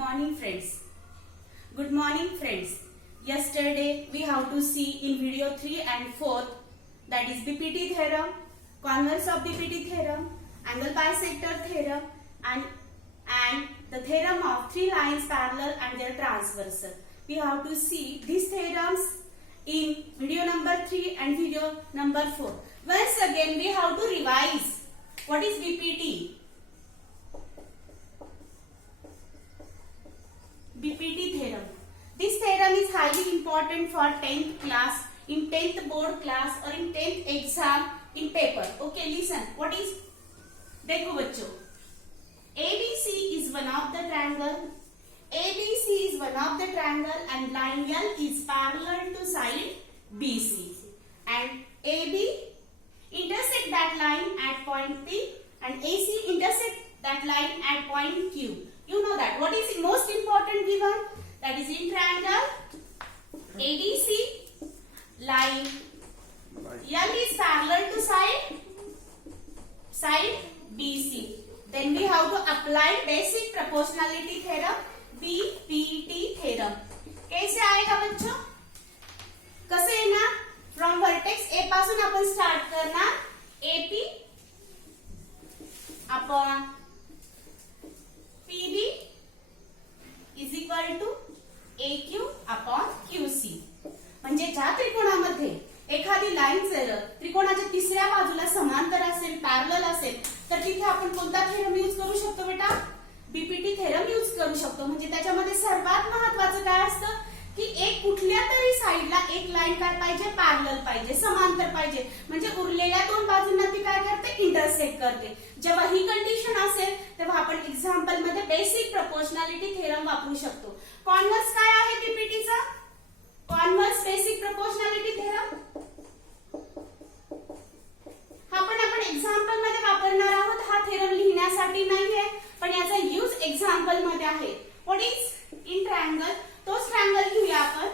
morning friends. Good morning friends. Yesterday we have to see in video 3 and 4 that is BPT theorem, converse of BPT theorem, angle bisector theorem and the theorem of three lines parallel and their transversal. We have to see these theorems in video number 3 and video number 4. Once again we have to revise what is BPT. BPT theorem. This theorem is highly important for 10th class, in 10th board class or in 10th exam in paper. Okay, listen. What is? देखो बच्चों, ABC is one of the triangle. ABC is one of the triangle and line L is parallel to side BC. And AB intersect that line at point P and AC intersect that line at point Q. You know that. What is the most important given? That is in triangle ABC, line L is parallel to side BC. Then we have to apply basic proportionality theorem, BPT theorem. कैसे आएगा बच्चों? कसे येणार? From vertex A पासून आपण start करणार. AP upon PB is equal to AQ upon QC. म्हणजे ज्या त्रिकोणामध्ये एखादी लाईन जर त्रिकोणाच्या तिसऱ्या बाजूला समांतर असेल, पॅरलल असेल, तर तिथे आपण कोणता थेरम यूज करू शकतो बेटा? बीपीटी थेरम यूज करू शकतो. म्हणजे त्याच्यामध्ये सर्वात महत्त्वाचं काय असतं की एक कुठल्या तरी साइडला एक लाईन काय पाहिजे? पॅरलल पाहिजे, समांतर पाहिजे. म्हणजे उरलेल्या दोन बाजूंना ती काय करते? इंटरसेक्ट करते. जेव्हा ही कंडिशन असेल तेव्हा आपण एक्झाम्पल मध्ये बेसिक प्रोपोर्शनॅलिटी थेरम वापरू शकतो. कॉन्व्हर्स काय आहे बीपीटीचा? कॉन्व्हर्स बेसिक प्रोपोर्शनॅलिटी थेरम हा पण आपण एक्झाम्पल मध्ये वापरणार आहोत. हा थेरम लिहिण्यासाठी नाहीये, पण याचा यूज एक्झाम्पल मध्ये आहे. What is? In triangle. तोच ट्रायंगल घेऊया आपण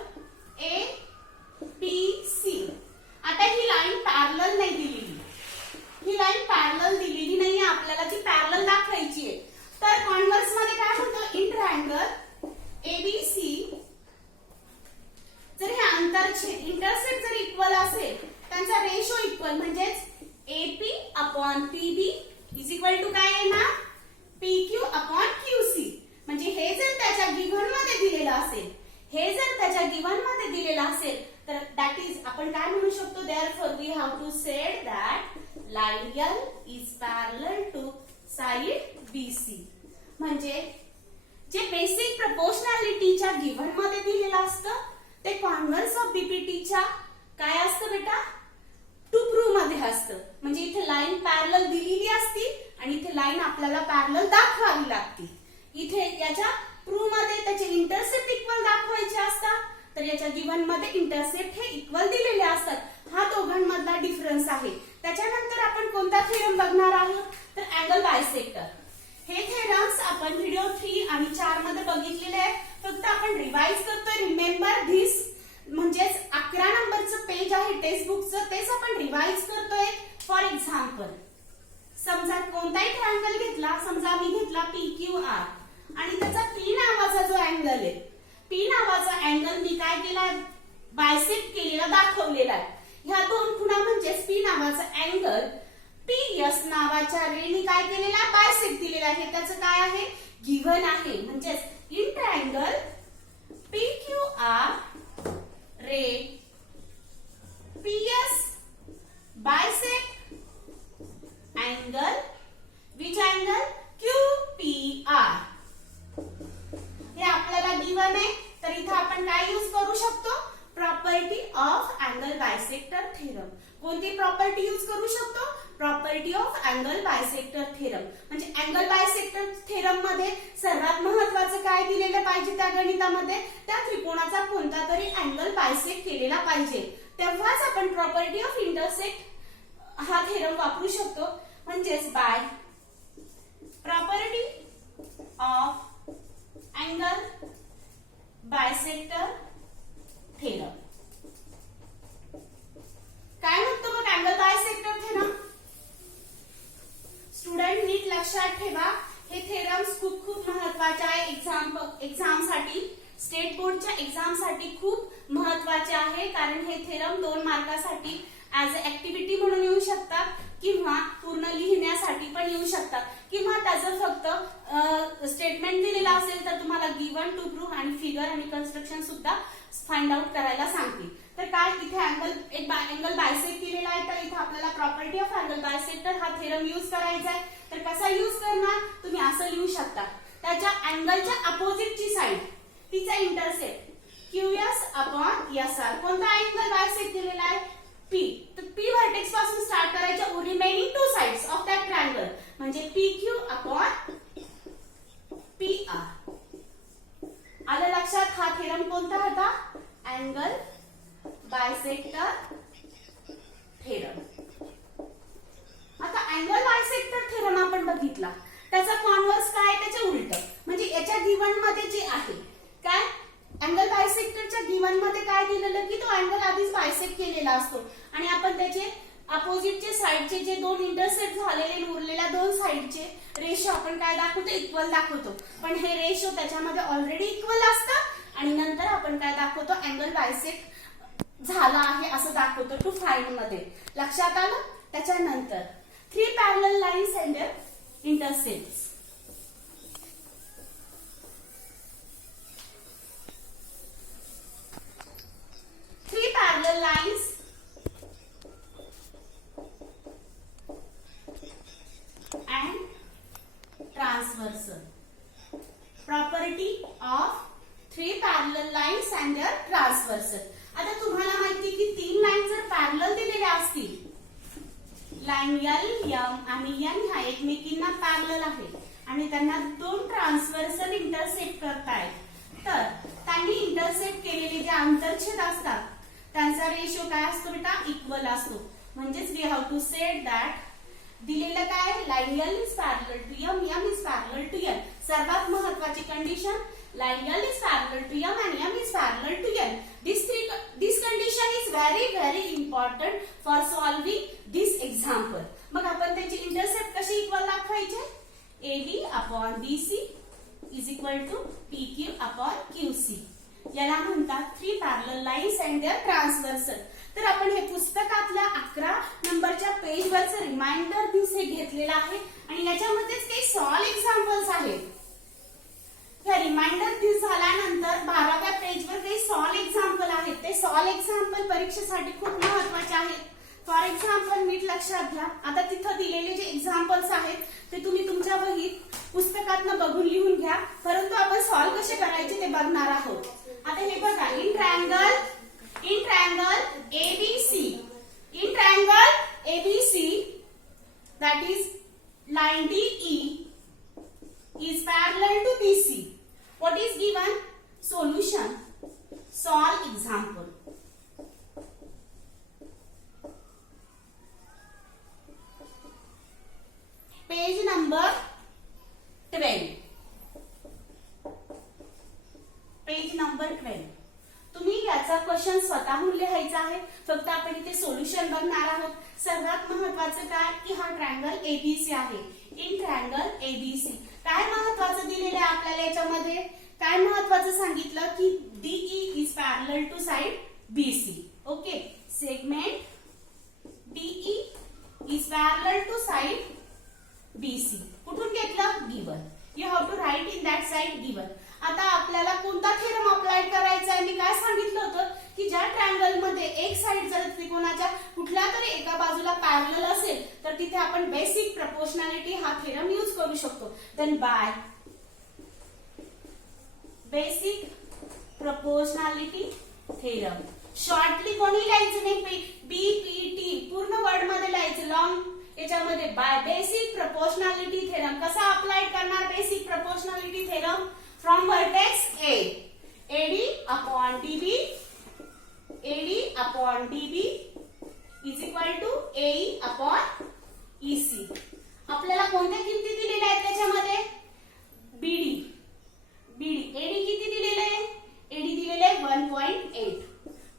ए पी सी. आता ही लाईन पॅरलल नाही दिलेली, ही लाईन पॅरलल दिलेली नाहीये, आपल्याला ती पॅरलल दाखवायची आहे. तर कॉन्व्हर्स मध्ये काय होतं? इन ट्रायंगल एबीसी जर हे अंतरछेद इंटरसेक्ट जर इक्वल असेल, त्यांचा रेशो इक्वल म्हणजेच AP upon PB is equal to काय येणार? PQ upon QC. म्हणजे हे जर त्याच्या गिव्हन मध्ये दिलेलं असेल, हे जर त्याच्या गिव्हन मध्ये दिलेलं असेल, तर दॅट इज आपण काय म्हणू शकतो? Therefore we have to said that line L is parallel to side BC. म्हणजे जे बेसिक प्रोपोर्शनॅलिटीच्या गिव्हन मध्ये दिलेलं असतं ते कॉन्व्हर्स ऑफ बीपीटीच्या काय असतं बेटा? टू प्रूव्ह मध्ये असतं. म्हणजे इथे लाईन पॅरलल दिलेली असती आणि इथे लाईन आपल्याला पॅरलल दाखवावी लागते. इथे याच्या प्रूव्ह मध्ये त्याचे इंटरसेप्ट इक्वल दाखवायचे असतात, तर याच्या गिव्हन मध्ये इंटरसेप्ट हे इक्वल दिलेले असतात. हा दोघांमधला डिफरन्स आहे. त्याच्यानंतर आपण कोणता थेरम बघणार आहोत? तर अँगल बायसेक्टर. हे थेरम्स आपण व्हिडिओ 3 आणि 4 मध्ये बघितलेले आहेत. फक्त आपण रिवाइज करतोय. Remember this. म्हणजेच 11 नंबरचं पेज आहे टेक्स्ट बुकचं, तेच आपण रिवाइज करतोय. फॉर एक्झाम्पल, समजा कोणताही ट्रायंगल घेतला, समजा मी घेतला PQR आणि त्याचा P नावाचा जो अँगल आहे, P नावाचा अँगल मी काय केलाय? बायसेक्ट केलेला दाखवलेला आहे. ह्या दोन खुणा म्हणजेच P नावाचा अँगल PS नावाच्या रेनी काय केलेला? बायसेक्ट दिलेला आहे. त्याचं काय आहे? गिव्हन आहे. म्हणजेच in triangle PQR ray PS bisect angle which angle? QPR. हे आपल्याला गिव्हन आहे, तर इथे आपण काय यूज करू शकतो? Property of angle bisector theorem. कोणती प्रॉपर्टी यूज करू शकतो? Property of angle bisector theorem. म्हणजे अँगल बायसेक्टर थेरम मध्ये सर्वात महत्वाचं काय दिलेलं पाहिजे त्या गणितामध्ये? त्या त्रिकोणाचा कोणता तरी अँगल बायसेक्ट केलेला पाहिजे. तेव्हाच आपण प्रॉपर्टी ऑफ इंटरसेक्ट हा थेरम वापरू शकतो. म्हणजेच by property of angle bisector theorem. काय म्हणतो मग अँगल बायसेक्टर थेरम? स्टुडंट नीट लक्षात ठेवा, हे थेरम्स खूप महत्वाचे आहे. एग्जाम एक्झामसाठी स्टेट बोर्डच्या एक्झामसाठी खूप महत्वाचे आहे, कारण हे थेरम 2 मार्कासाठी ऍज अ ऍक्टिव्हिटी म्हणून येऊ शकतात किंवा पूर्ण लिहिण्यासाठी पण येऊ शकतात, किंवा त्याचं फक्त स्टेटमेंट दिलेलं असेल तर तुम्हाला गिवन टू प्रूव्ह आणि फिगर आणि कन्स्ट्रक्शन सुद्धा फाइंड आउट करायला सांगतील. तर काय इथे अँगल बायसेक्ट केलेला आहे, तर इथे आपल्याला प्रॉपर्टी ऑफ अँगल बायसेक्टर हा थेरम यूज करायचा आहे. तर कसा यूज करणार, तुम्ही असं लिहू शकता, त्याच्या अँगलच्या अपोजिटची साइड तिचा इंटरसेप्ट QS अपॉन SR. कोणता अँगल बायसेक्ट केलेला आहे, P. तर P व्हर्टेक्स पासून स्टार्ट करायच्या remaining 2 sides of that triangle म्हणजे PQ अपॉन PR. आलं लक्षात, हा थेरम कोणता होता, अँगल बायसेक्टर थेरम. आता अँगल बायसेक्टर थेरम आपण बघितला, त्याचा कॉन्व्हर्स काय, त्याच्या उलट, म्हणजे याच्या गिवन मध्ये जे आहे काय, अँगल बायसेक्टरच्या गिवन मध्ये काय दिलेलं की तो अँगल आधीच बायसेक्ट केलेला असतो आणि आपण त्याचे अपोजिटचे साइडचे जे 2 इंटरसेक्ट झालेले उरलेल्या 2 साइडचे रेशो आपण काय दाखवतो, इक्वल दाखवतो. पण हे रेशो त्याच्यामध्ये ऑलरेडी इक्वल असतं आणि नंतर आपण काय दाखवतो, अँगल बायसेक्ट झाला आहे असं दाखवतो टू फाइंड मध्ये. लक्षात आलं. त्याच्यानंतर 3 parallel lines and intersects. Three parallel lines and transversal. Property of 3 parallel lines and their transversal. आता तुम्हाला माहिती की 3 लाईन जर पॅरलल दिलेल्या असतील, लाईन L, M आणि N ह्या एकमेकींना पॅरलल आहे आणि त्यांना 2 ट्रान्सव्हर्सल इंटरसेक्ट करतायत, तर त्यांनी इंटरसेक्ट केलेले जे आंतरछेद असतात त्यांचा रेशो काय असतो बेटा, इक्वल असतो. म्हणजेच we have to set that दिलेलं काय, line L is parallel to M, M is parallel to N. सर्वात महत्वाची condition, line L is parallel to M and M is parallel to N. This condition is very important for solving this example. मग आपण त्याची intercept कशी equal दाखवायचे, AB upon BC is equal to PQ upon QC. याला म्हणतात 3 parallel lines and their transversal. तर आपण हे पुस्तकातल्या 11 नंबरच्या पेजवरचं रिमाइंडर दिस हे घेतलेलं आहे आणि याच्यामध्येच काही सॉल्व एक्झाम्पल्स आहेत. या रिमाइंडर दिस झाल्यानंतर 12व्या पेजवर काही सॉल्व एक्झाम्पल आहेत. ते सॉल्व एक्झाम्पल परीक्षेसाठी खूप महत्वाचे आहेत. फॉर एक्झाम्पल नीट लक्षात घ्या, आता तिथं दिलेले जे एक्झाम्पल्स आहेत ते तुम्ही तुमच्या वहीत पुस्तकातनं बघून लिहून घ्या, परंतु आपण सॉल्व कसे करायचे ते बघणार आहोत. आता हे बघा, in triangle ABC that is line DE is parallel to BC. What is given? Solution. Solve example. Page number 12. Page number 12. तुम्ही याचा क्वेश्चन स्वतःहून लिहायचा आहे, फक्त आपण इथे सोल्युशन बघणार आहोत. सर्वात महत्वाचं काय की हा ट्रायंगल ABC आहे. इन ट्रायंगल ABC काय महत्वाचं दिलेलं आहे आपल्याला, याच्यामध्ये काय महत्वाचं सांगितलं की DE is parallel to side BC. Okay, segment DE is parallel to side BC. कुठून घेतलं, given. You have to write in that side given. आता आपल्याला कोणता थेरम अप्लाय करायचा आहे, मी काय सांगितलं होतं की ज्या ट्रायंगल मध्ये एक साइड जर त्रिकोणाच्या कुठल्या तरी एका बाजूला पॅरलल असेल तर तिथे आपण बेसिक प्रपोर्शनॅलिटी हा थेरम यूज करू शकतो. Then by basic proportionality theorem, shortly कोणी लिहायचं नाही, BPT पूर्ण वर्ड मध्ये लिहायचं, लॉंग याच्यामध्ये बाय बेसिक प्रपोर्शनॅलिटी थेरम. कसा अप्लाय करणार basic proportionality theorem, from vertex A, AD upon DB is equal to AE upon EC. आपल्याला कोणत्या किमती दिलेल्या आहेत त्याच्यामध्ये, BD AD किती दिलेले आहे, AD दिलेले आहे 1.8.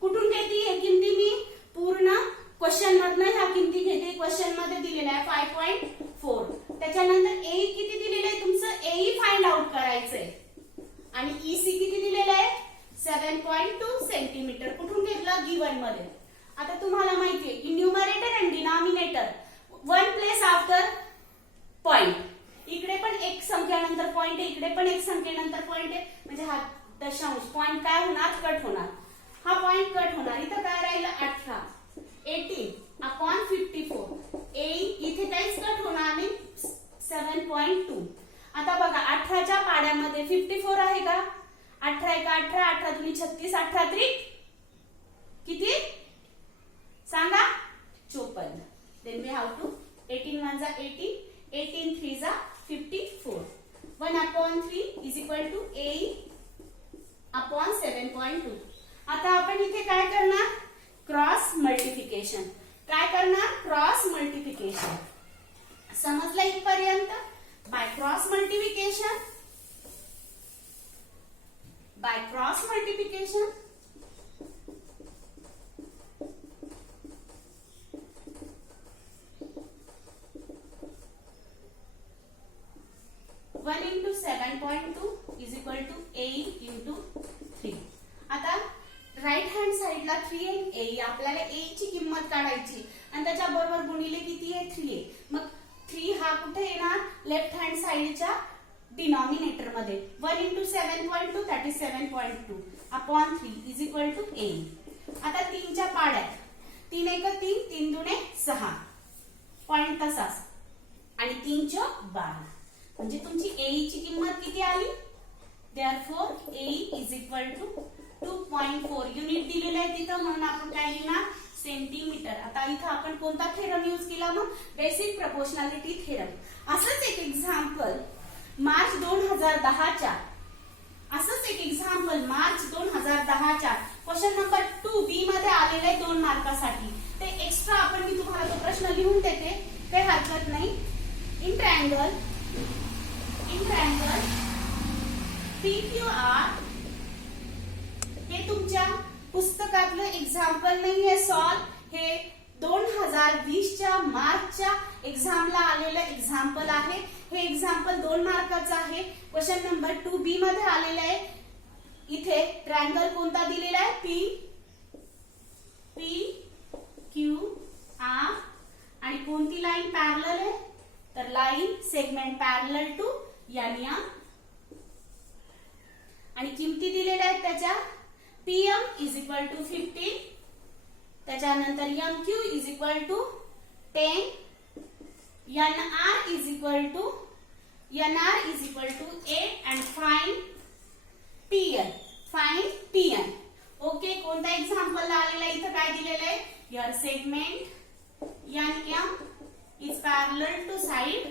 कुठून घेतली हे किमती, मी पूर्ण क्वेश्चन मधनं ह्या किमती घेते. क्वेश्चन मध्ये दिलेला आहे 5.4. त्याच्यानंतर AE किती दिलेले आहे तुमचं, AE फाइंड आउट करायचंय. आणि EC किती दिलेलं आहे 7.2 सेंटीमीटर. कुठून घेतलं गिवन मध्ये. आता तुम्हाला माहिती आहे की न्यूमरेटर आणि denominator one place after point. इकडे पण एक संख्येनंतर पॉइंट आहे, इकडे पण एक संख्येनंतर पॉइंट आहे, म्हणजे हा दशांश पॉइंट काय होणार कट होणार. हा पॉइंट कट होणार. इथं काय राहिलं 18 18/54. इथे काहीच कट होणार नाही 7.2. आता बघा 18च्या पाड्यामध्ये 54 आहे का. 18 आहे का 18 18 दुनी 36 18 त्रिक किती सांगा 54. देन वी हॅव टू 18 1 जा 18 18 3 जा 54. 1/3 इज इक्वल टू A/7.2. आता आपण इथे काय करणार क्रॉस मल्टिप्लिकेशन. काय करणार क्रॉस मल्टिप्लिकेशन. समजलं इथपर्यंत. By cross multiplication 1 into 7.2 is equal to 8 into 3. आता राइट हँड साइडला 3 आहे. आपल्याला A ची किंमत काढायची आणि त्याच्या बरोबर गुणिले किती आहे 3 आहे. मग 3 हा कुठे येणार लेफ्ट हँड साइडच्या डिनॉमिनेटर मध्ये. 1 into 7.2 that is 7.2 upon 3 is equal to A. आता 3च्या पाड्यात 3 1 3 3 दुने 6 पॉइंट तसाच आणि 3 चौक 12 म्हणजे तुमची A ची किंमत किती आली. therefore A is equal to 2.4 unit दिलेलं आहे तिथं म्हणून आपण काय लिहिणार सेंटीमीटर. आता इथं आपण कोणता थेरम यूज केला मग बेसिक प्रपोर्शनॅलिटी थेरम. असंच एक एक्झाम्पल मार्च 2010च्या क्वेश्चन नंबर 2B मध्ये आलेले 2 मार्कासाठी. ते एक्स्ट्रा आपण मी तुम्हाला तो प्रश्न लिहून देते काही हरकत नाही. इन ट्रायंगल PQR हे तुमच्या पुस्तकातलं एक्झाम्पल नाहीये सॉल्व. हे 2020च्या मार्चच्या एक्झामला आलेलं एक्झाम्पल आहे. हे एक्झाम्पल 2 मार्काचं आहे. क्वेश्चन नंबर 2B मध्ये आलेलं आहे. इथे ट्रायंगल कोणता दिलेला आहे PQR आणि कोणती लाईन पॅरलल आहे तर line segment parallel to M आणि किमती दिलेल्या आहेत त्याच्या. PM is equal to 15. त्याच्यानंतर MQ is equal to 10. NR is equal to 8 and find PN. Okay कोणता एक्झाम्पल आलेला इथं काय दिलेलं आहे your segment NM is parallel to side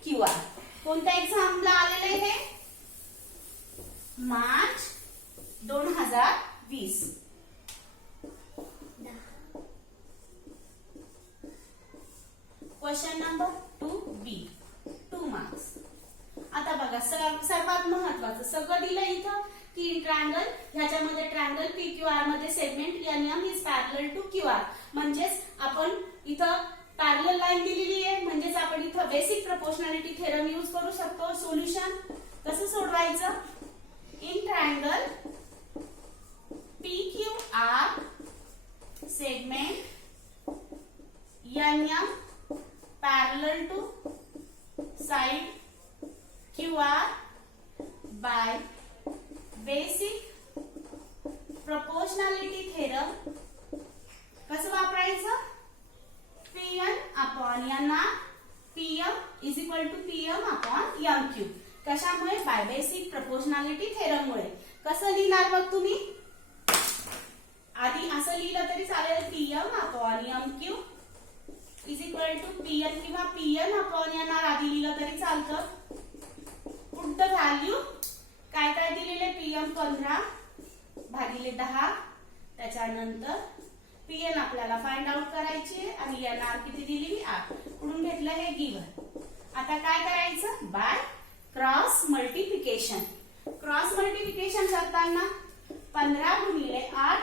QR. कोणत्या एक्झामला आलेलं आहे हे March 2020. Question number 2B 2 marks. आता बघा सर्वात महत्वाचं सगळं दिलं इथं की ट्रायंगल ह्याच्यामध्ये ट्रायंगल PQR मध्ये segment NM is parallel to QR. म्हणजेच आपण इथं पॅरलल लाईन दिलेली आहे म्हणजेच आपण इथं बेसिक प्रपोर्शनॅलिटी थेरम यूज करू शकतो. सोल्युशन कसं सोडवायचं. In triangle PQR segment NM parallel to side QR by basic proportionality theorem. कसं वापरायचं PN upon NR PM is equal to PM upon MQ. कशामुळे बाय बेसिक प्रपोर्शनॅलिटी थेरम मुळे. कसं लिहिणार मग तुम्ही आधी असं लिहिलं तरी चालेल PM upon MQ is equal to PN किंवा PN अपॉन NR आधी लिहिलं तरी चालतं. पुट द व्हॅल्यू काय काय दिलेले PM 15 भागिले 10. त्याच्यानंतर PN आपल्याला फाइंड आउट करायची आणि NR किती दिली 8. कुठून घेतलं हे गिवन. आता काय करायचं by cross multiplication. Cross multiplication करताना 15 गुणिले 8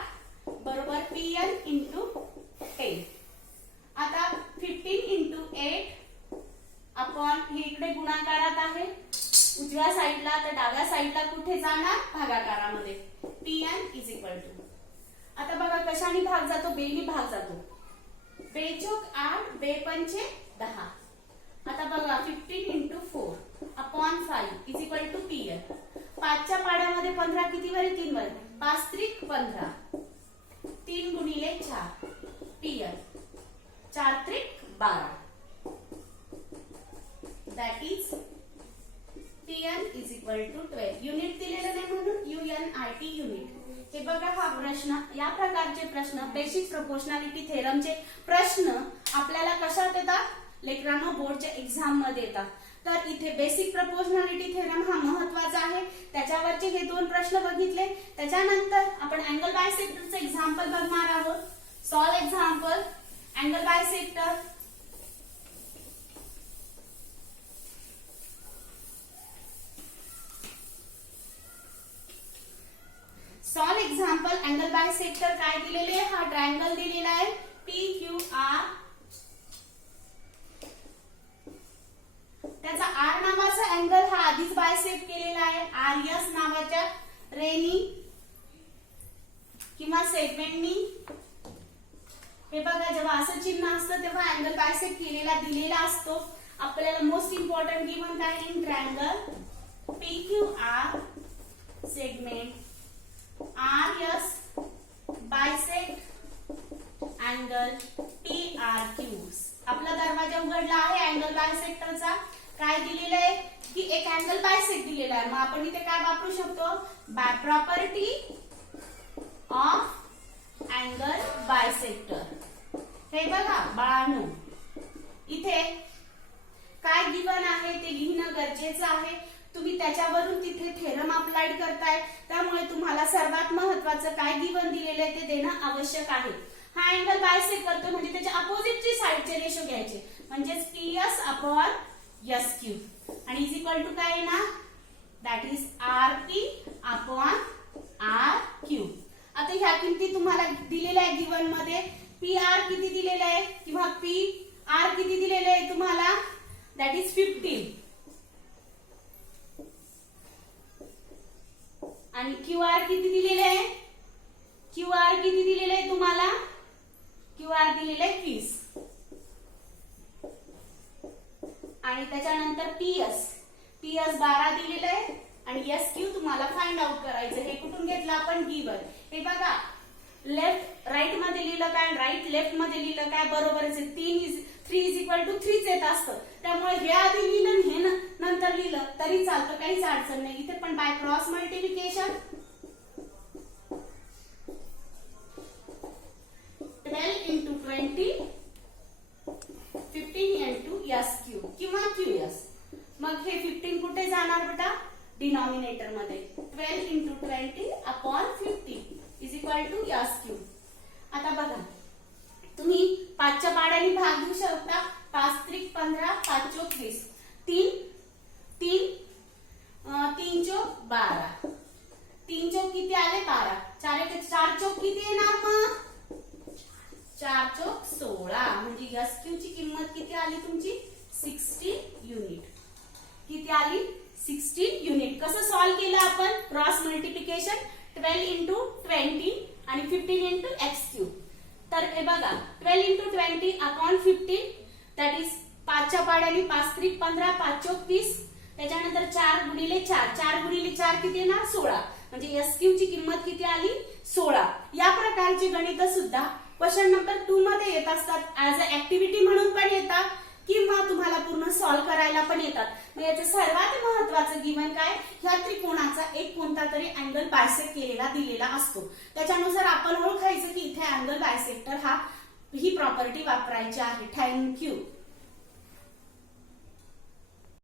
बरोबर PN इंटू 10. आता 15 into 8 अपॉन हे इकडे गुणाकारात आहे उजव्या साईडला, तर डाव्या साईडला कुठे जाणार भागाकारामध्ये. pn इज इक्वल टू, आता बघा कशाने भाग जातो, बेनी भाग जातो. बेचोक 8 बे पंचे 10. आता बघा 15 into 4 upon 5 is equal to pn. 5च्या पाड्यामध्ये 15 किती वर 3 वर, 5 त्रिक 15, 3 गुणिले 4 pn, 4 त्रिक 12. That is pn is equal to 12. Unit दिलेलं नाही म्हणून UNIT युनिट. हे बघा हा प्रश्न, या प्रकारचे प्रश्न बेसिक प्रोपोर्शनॅलिटी थेरमचे प्रश्न आपल्याला कशात येतात, लेकरांनो बोर्डच्या एक्झाम मध्ये येतात. तर इथे बेसिक प्रोपोर्शनॅलिटी थेरम हा महत्वाचा आहे. त्याच्यावरचे हे 2 प्रश्न बघितले. त्याच्यानंतर आपण अँगल बायसेक्टरचे एक्झाम्पल बघणार आहोत. Solve example angle bisector. Solve example angle bisector काय दिलेले आहे, हा ट्रायंगल दिलेला आहे PQR. त्याचा R नावाचा अँगल हा आधीच बायसेक्ट केलेला आहे RS नावाच्या रेनी किंवा सेगमेंटनी. हे बघा जेव्हा असं चिन्ह असतं तेव्हा अँगल बायसेक्ट केलेला दिलेला असतो. आपल्याला मोस्ट इम्पॉर्टंट गिवन काय, in triangle PQR segment RS bisect angle PRQ. आपला दरवाजा उघडला आहे अँगल बायसेक्टरचा. काय दिलेलं आहे की एक अँगल बायसेक्ट दिलेला आहे. मग आपण इथे काय वापरू शकतो, by property of angle bisector. हे बघा बाळांनो, इथे काय गिवन आहे ते लिहिणं गरजेचं आहे. तुम्ही त्याच्यावरून तिथे थेरम अप्लाइड करताय, त्यामुळे तुम्हाला सर्वात महत्वाचं काय गिवन दिलेलं आहे ते देणं आवश्यक आहे. हा अँगल बायसेक्ट करतो म्हणजे त्याच्या अपोजिटची साइडचे रेशो घ्यायचे, म्हणजेच PS अपॉन SQ आणि इज इक्वल टू काय येणार, that is RP upon RQ. आता ह्या किमती तुम्हाला दिलेल्या आहे गिवन मध्ये. PR किती दिलेलं आहे किंवा PR किती दिलेलं आहे तुम्हाला, दॅट इज 15 आणि QR किती दिलेले आहे, QR किती दिलेले आहे तुम्हाला, QR दिलेले आहे 20 आणि त्याच्यानंतर PS 12 दिलेलं आहे आणि SQ तुम्हाला फाइंड आउट करायचं. हे कुठून घेतलं आपण, गिवन. हे बघा लेफ्ट राईट मध्ये लिहिलं काय, राईट लेफ्ट मध्ये लिहिलं काय, बरोबरच आहे. 3 इज इक्वल टू 3 येत असतं, त्यामुळे हे आधी लिहिलं हे नंतर लिहिलं तरी चालतं, काहीच अडचण नाही. इथे पण by cross multiplication 12 into 20 15 into SQ किंवा QS. मग हे 15 कुठे जाणार बेटा, डिनॉमिनेटर मध्ये. 12 into 20 upon 50 is equal to SQ. आता बघा तुम्ही 5च्या पाड्याने भाग घेऊ शकता. 5 त्रिक 15, 5 चोक 20, 3 चोक 12, 3 चोक किती आले 12, 4 चोक किती येणार मग, 4 चोक 16. म्हणजे SQ ची किंमत किती आली तुमची 16 युनिट. किती आली 16 युनिट. कसं सॉल्व्ह केलं आपण, क्रॉस मल्टिप्लिकेशन 12 इंटू 20 आणि 15 इंटू XQ. तर हे बघा 12 इंटू 20 अपॉन 15 दॅट इज 5च्या पाड्याने 5 त्रिक 15, 5 चोक 30. त्याच्यानंतर 4 गुणिले 4, 4 गुणिले 4 किती येणार 16. म्हणजे SQ ची किंमत किती आली 16. या प्रकारचे गणित सुद्धा क्वेश्चन नंबर 2 मध्ये येत असतात. ऍज अ ऍक्टिव्हिटी म्हणून पण येतात किंवा तुम्हाला पूर्ण सॉल्व्ह करायला पण येतात. मग याचं सर्वात महत्वाचं गिवन काय, ह्या त्रिकोणाचा एक कोणता तरी अँगल बायसेक्ट केलेला दिलेला असतो. त्याच्यानुसार आपण ओळखायचं की इथे अँगल बायसेक्टर ही प्रॉपर्टी वापरायची आहे. थँक्यू.